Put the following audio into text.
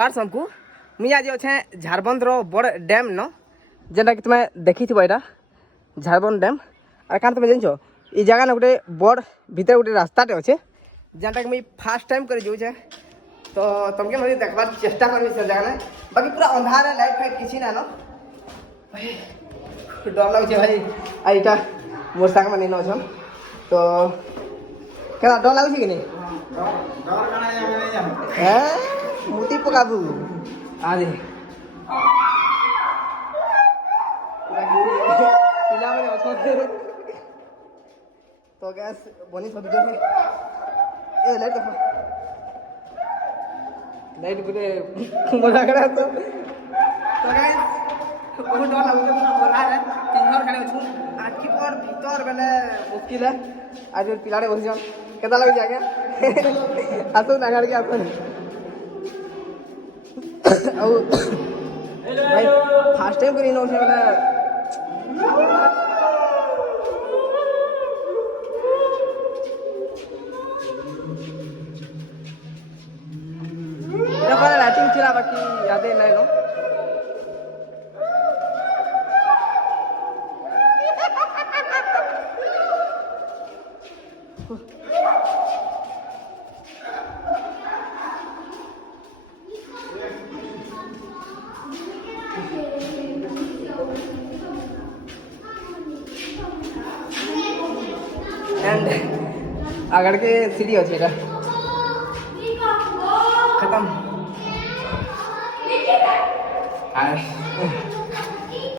আর সমকু মুই আজ অছে ঝাড়বন্দর বড় ড্যাম ন যেটা কি তুমি দেখিথিব এটা ঝাড়বন্দ ড্যাম আর কারণ তুমি জানিছ এই জায়গা না গোটে বড় ভিতরে গোটে রাস্তাটে অছে যেটা মুই ফার্স্ট টাইম করে যাউছে তো তোমাকে মধ্যে দেখবার চেষ্টা করবি সে জায়গা বাকি পুরা অন্ধার লাইট ফাইট কিছু না ন ডর লাগুছে ভাই আর এটা মোর সাং মানে নছন তো কেন ডর লাগুছে কি নেই হ্যাঁ মুতি পকাবু আরে ପିଲାମାନେ ଅଛନ୍ତି ତ ଗ୍ୟାସ୍ ବନି ସଦୁଛନ୍ତି ଏ ଲାଇଟ୍ ଦେଖ ଲାଇଟ୍ ଗୋଟେ ମଜାକଡ଼ା ତ ଗ୍ୟାସ୍ ବହୁତ ଡର ଲାଗୁଛି ବରାରେ ତିନର ଖାଲି ଅଛୁ ଆଖି ପର ଭିତର ବେଲେ ମୁସ୍କିଲ ଆଉ ଯୋଉ ପିଲାଟେ ବସିଛନ୍ କେତା ଲାଗୁଛି ଆଜ୍ଞା ଆସନ୍ତୁ ଆଗାଡ଼ିକି ଆସନ୍ତୁ ଆଉ ଭାଇ ଫାର୍ଷ୍ଟ ଟାଇମ୍ କରି ନଉଛେ ବେଲେ लाइटिंग थी बाकी याद नहीं नो एंड आगे के सीढ़ी अच्छे खत्म